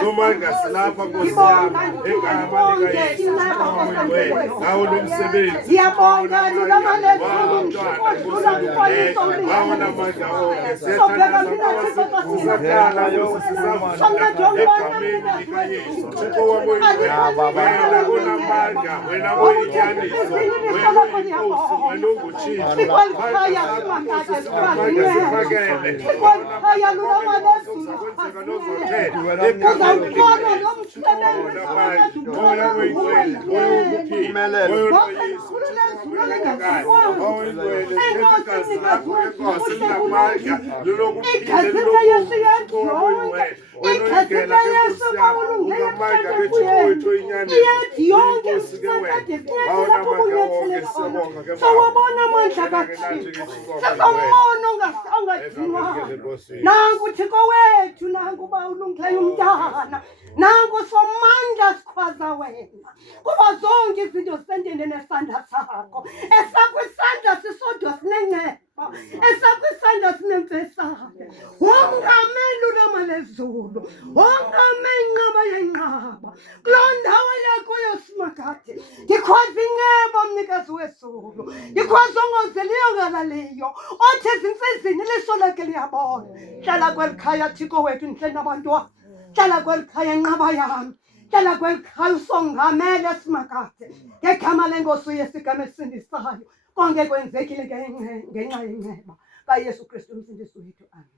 Somanga silapha Nkosi yami egama likaYesu awulomsebenzi ngiyabonga lulamalekhulu nangu Thixo wethu nangu bawulungileyo umntana nangu somandla sikhwaza wena kuba zonke izinto sisendene nesandla sakho esakho isandla sisodwa sinengceba esakho isandla sinemfesane wongamela ulama lezulu wongamela inqaba yenqaba kuloo ndawo yakho yosimagade ndikhwaza inceba mnikazi wezulu ndikhwaza ongozeliyo ngalaliyo othi ezinsizini iliso lakhe liyabona hlala kweli khaya Thixo wethu ndihleli nabantwana hlala kweli khaya inqaba yami hlala kweli khaya usongamele simagade ngegama lenkosi uYesu igama elisindisayo konke kwenzekile ngenxa yenceba kaYesu Kristu umsindisi wethu. Amen.